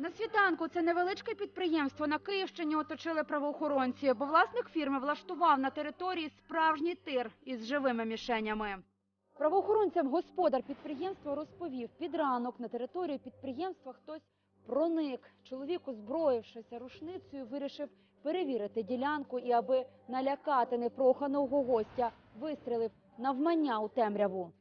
На світанку це невеличке підприємство на Київщині оточили правоохоронці, бо власник фірми влаштував на території справжній тир із живими мішенями. Правоохоронцям господар підприємства розповів, під ранок на територію підприємства хтось проник. Чоловік, озброївшися рушницею, вирішив перевірити ділянку і, аби налякати непроханого гостя, вистрелив навмання у темряву.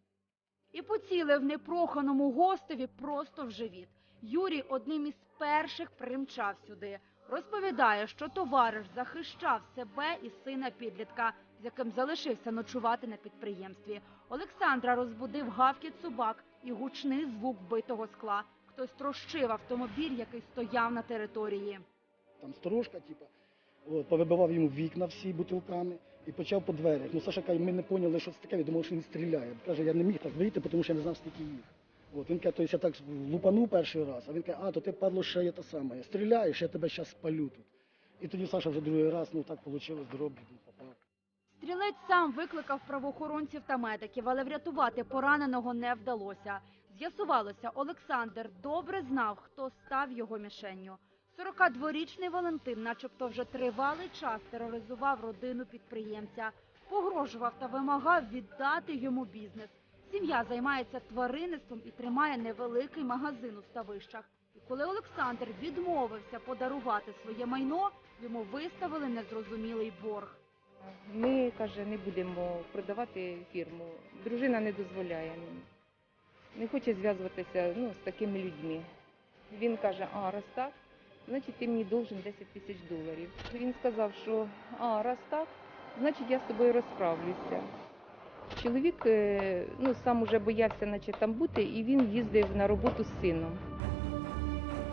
І поцілив непроханому гостеві просто в живіт. Юрій одним із перших примчав сюди. Розповідає, що товариш захищав себе і сина підлітка, з яким залишився ночувати на підприємстві. Олександра розбудив гавкіт собак і гучний звук битого скла. Хтось трощив автомобіль, який стояв на території. там сторожка, типу, от, повибивав йому вікна всі бутилками і почав по дверях. Ну, Саша каже, ми не поняли, що це таке, він думав, що він стріляє. Каже, я не міг так вийти, тому що я не знав, скільки їх. От, він каже, то я так лупанув перший раз, а він каже, а, то ти падло ще є те саме. Стріляєш, я тебе зараз спалю тут. І тоді Саша вже другий раз, ну так вийшло, дроб попав. Стрілець сам викликав правоохоронців та медиків, але врятувати пораненого не вдалося. З'ясувалося, Олександр добре знав, хто став його мішенню. 42-річний Валентин, начебто, вже тривалий час тероризував родину підприємця, погрожував та вимагав віддати йому бізнес. Сім'я займається тваринництвом і тримає невеликий магазин у ставищах. І коли Олександр відмовився подарувати своє майно, йому виставили незрозумілий борг. Ми, каже, не будемо продавати фірму. Дружина не дозволяє. Не хоче зв'язуватися ну, з такими людьми. Він каже, а раз так, значить ти мені должен 10 тисяч доларів. Він сказав, що а раз так, значить я з тобою розправлюся. Чоловік е, ну, сам уже боявся наче там бути, і він їздив на роботу з сином.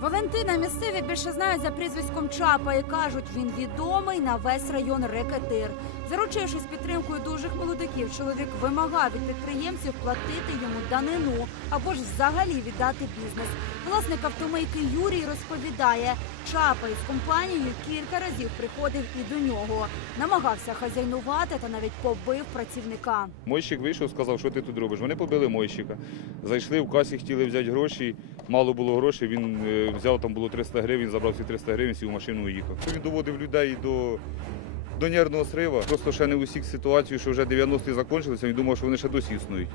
Валентина місцеві більше знають за прізвиськом Чапа і кажуть, він відомий на весь район Рекетир. Заручившись підтримкою дужих молодиків, чоловік вимагав від підприємців платити йому данину або ж взагалі віддати бізнес. Власник автомийки Юрій розповідає, Чапа із компанією кілька разів приходив і до нього, намагався хазяйнувати та навіть побив працівника. Мойщик вийшов, сказав, що ти тут робиш. Вони побили мойщика. Зайшли в касі, хотіли взяти гроші. Мало було грошей. Він е, взяв там було 300 гривень, забрав ці 300 гривень, сів в машину і уїхав. Він доводив людей до, до нервного срива. Просто ще не усіх ситуацію, що вже 90-ті закінчилися. Він думав, що вони ще досі існують.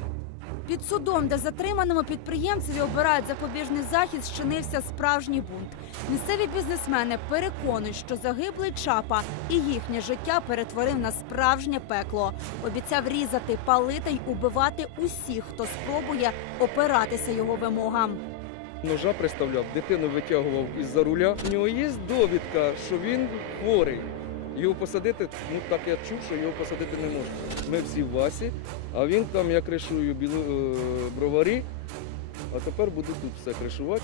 Під судом, де затриманому підприємцеві обирають запобіжний захід, щинився справжній бунт. Місцеві бізнесмени переконують, що загиблий чапа і їхнє життя перетворив на справжнє пекло. Обіцяв різати, палити й убивати усіх, хто спробує опиратися його вимогам. Ножа приставляв, дитину витягував із-за руля. У нього є довідка, що він хворий. Його посадити, ну так я чув, що його посадити не можна. Ми всі в Васі, а він там, я кришую білу е, броварі, а тепер буду тут все кришувати.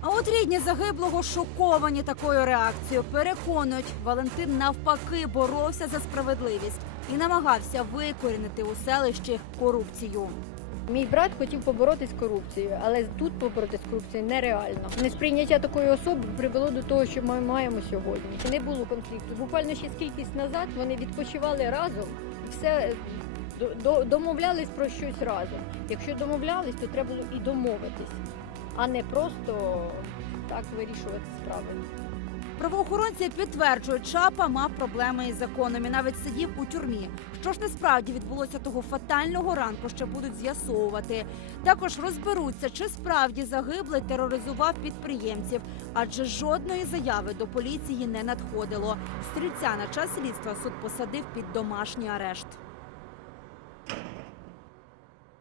А от рідні загиблого шоковані такою реакцією. Переконують, Валентин навпаки боровся за справедливість і намагався викорінити у селищі корупцію. Мій брат хотів поборотись з корупцією, але тут поборотись з корупцією нереально. Несприйняття такої особи привело до того, що ми маємо сьогодні. Не було конфлікту. Буквально ще скількись назад вони відпочивали разом все е, до- до- домовлялись про щось разом. Якщо домовлялись, то треба було і домовитись, а не просто так вирішувати справи. Правоохоронці підтверджують, Чапа мав проблеми із законом і навіть сидів у тюрмі. Що ж насправді відбулося того фатального ранку, ще будуть з'ясовувати. Також розберуться, чи справді загиблий тероризував підприємців, адже жодної заяви до поліції не надходило. Стрільця на час слідства суд посадив під домашній арешт.